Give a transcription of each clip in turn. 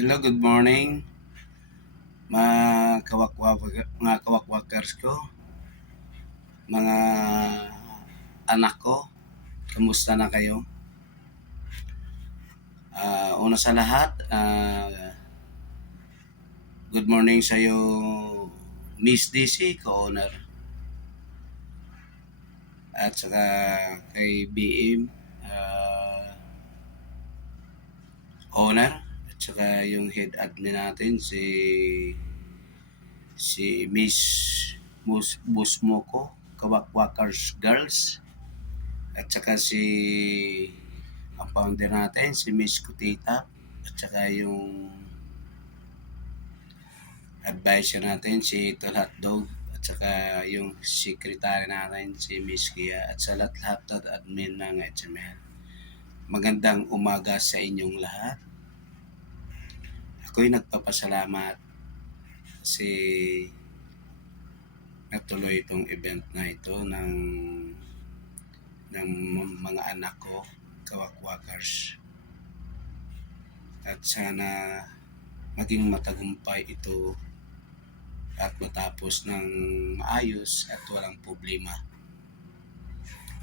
Hello, good morning, mga kawakwakers ko, mga anak ko, kamusta na kayo? Una sa lahat, good morning sa iyo, Miss DC, co-owner, at saka kay BM, owner, at saka yung head admin natin, si Miss Busmoko, Kawakwakers Girls, at saka ang founder natin, si Miss Kutita, at saka yung advisor natin, si Tol Hotdog, at saka yung secretary natin, si Miss Kia, at sa lahat at admin ng HML. Magandang umaga sa inyong lahat. Ako'y nagpapasalamat kasi natuloy itong event na ito ng mga anak ko, kawakwakers. At sana maging matagumpay ito at matapos ng maayos at walang problema.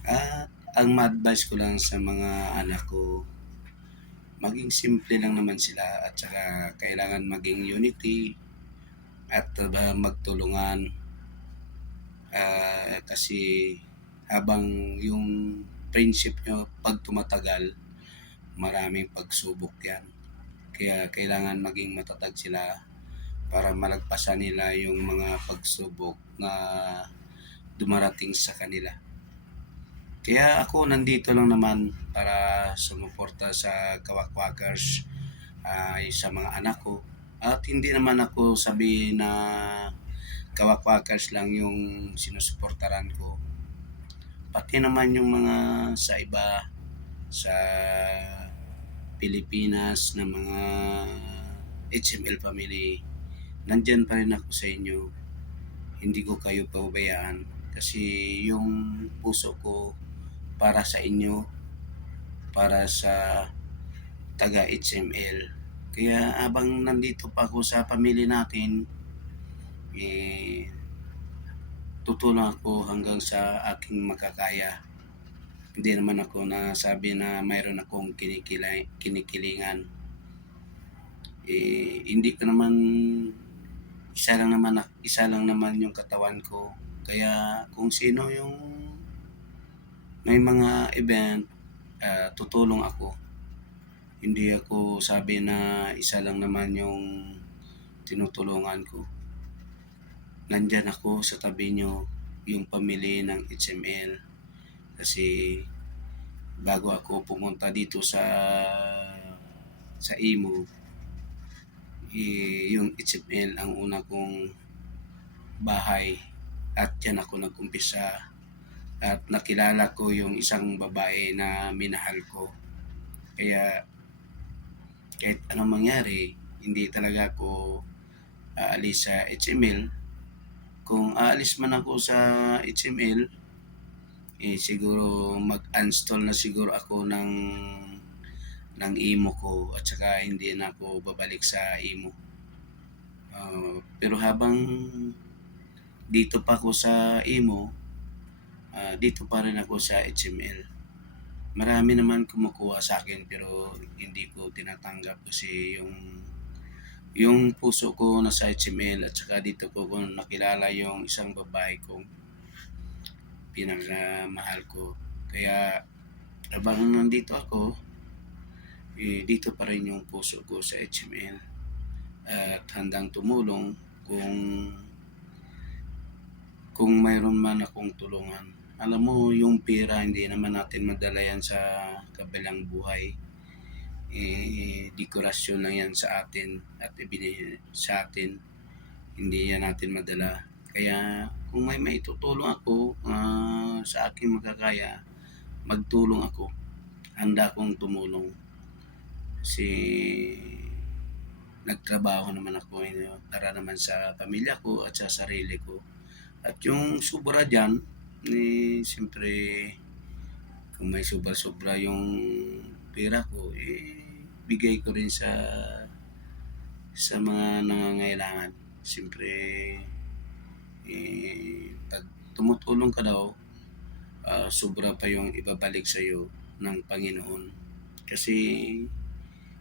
At ang ma-advise ko lang sa mga anak ko, maging simple lang naman sila at saka kailangan maging unity at magtulungan kasi habang yung friendship nyo pag tumatagal, maraming pagsubok yan. Kaya kailangan maging matatag sila para malagpasan nila yung mga pagsubok na dumarating sa kanila. Kaya ako nandito lang naman para sumuporta sa kawakwakers, sa mga anak ko. At hindi naman ako sabihin na kawakwakers lang yung sinusuportaran ko. Pati naman yung mga sa iba, sa Pilipinas na mga HML family, nandyan pa rin ako sa inyo. Hindi ko kayo pabayaan kasi yung puso ko para sa inyo, para sa taga HML. Kaya habang nandito pa ako sa pamilya natin, tutulong ako hanggang sa aking makakaya. Hindi naman ako nasabi na mayroon akong kinikilingan. Hindi ko naman isa lang naman yung katawan ko. Kaya kung sino yung may mga event, tutulong ako. Hindi ako sabi na isa lang naman yung tinutulungan ko. Nandyan ako sa tabi nyo, yung pamilya ng HML. Kasi bago ako pumunta dito sa Imo, yung HML ang una kong bahay at yan ako nag-umpisa at nakilala ko yung isang babae na minahal ko. Kaya kahit anong mangyari, hindi talaga ako aalis sa HML. Kung aalis man ako sa HML, siguro mag-uninstall na siguro ako ng imo ko at saka hindi na ako babalik sa imo. Pero habang dito pa ako sa imo, dito pa rin ako sa HML. Marami naman kumukuha sa akin pero hindi ko tinatanggap kasi yung puso ko nasa HML at saka dito ko kung nakilala yung isang babae kong pinakamahal ko. Kaya habang nandito ako, dito pa rin yung puso ko sa HML at handang tumulong kung mayroon man akong tulungan. Alam mo, yung pera hindi naman natin madala yan sa kabilang buhay. Dekorasyon lang yan sa atin at ibinigay sa atin. Hindi yan natin madala. Kaya kung may maitutulong ako sa aking makakaya, magtulong ako. Handa akong tumulong. Kasi nagtrabaho naman ako para naman sa pamilya ko at sa sarili ko. At yung sobra dyan, siyempre kung may sobra-sobra yung pera ko, bigay ko rin sa sa mga nangangailangan. Siyempre, pag tumutulong ka daw, sobra pa yung ibabalik sa'yo ng Panginoon. Kasi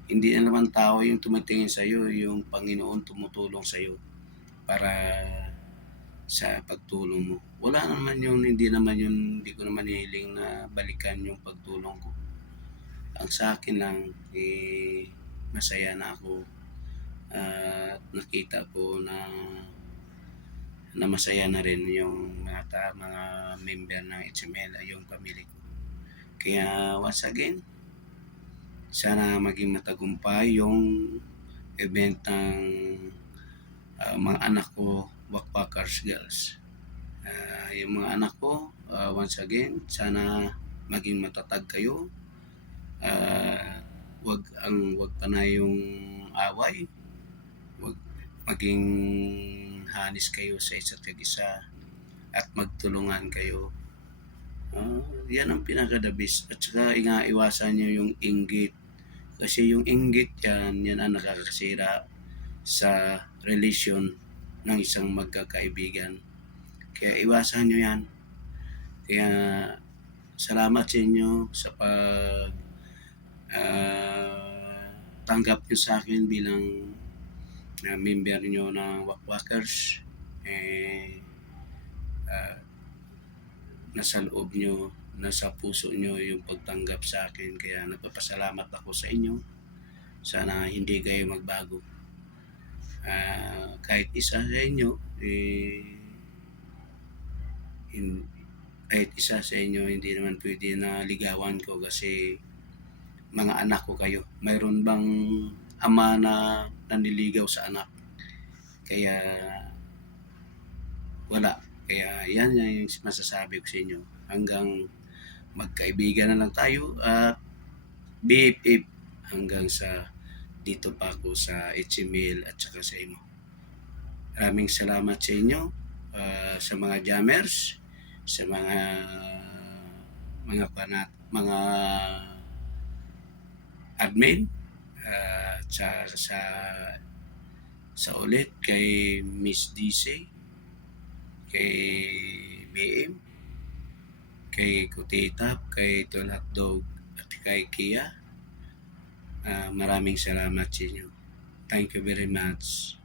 hindi na naman tao yung tumitingin sa'yo, yung Panginoon tumutulong sa'yo para sa pagtulong mo. Wala naman yun, hindi ko naman hiling na balikan yung pagtulong ko. Ang sa akin lang, masaya na ako at nakita ko na masaya na rin yung mga member ng Itsimela, yung pamilya ko. Kaya once again, sana maging matagumpay yung event ng mga anak ko, Wakwakers Girls. Yung mga anak ko, once again, sana maging matatag kayo. Wag pa na yung away. Wag maging hanis kayo sa isa't isa at magtulungan kayo. Yan ang pinaka-the-best. At saka iwasan nyo yung inggit. Kasi yung inggit yan ang nakakasira sa relasyon ng isang magkakaibigan. Kaya iwasan nyo yan. Kaya salamat sa inyo sa tanggap nyo sa akin bilang member nyo ng Wakwakers. Nasa loob nyo, nasa puso nyo yung pagtanggap sa akin. Kaya nagpapasalamat ako sa inyo. Sana hindi kayo magbago. Kahit isa sa inyo, hindi naman pwede na ligawan ko kasi mga anak ko kayo. Mayroon bang ama na nanliligaw sa anak? Kaya wala. Kaya yan yung masasabi ko sa inyo. Hanggang magkaibigan na lang tayo at BFF hanggang sa dito pa ako sa HML at saka sa imo. Maraming salamat sa inyo, sa mga jammers, sa mga admin, sa ulit kay Miss DC, kay BM, kay Kutitap, kay Tol Hotdog at kay Kia. Maraming salamat sa inyo. Thank you very much.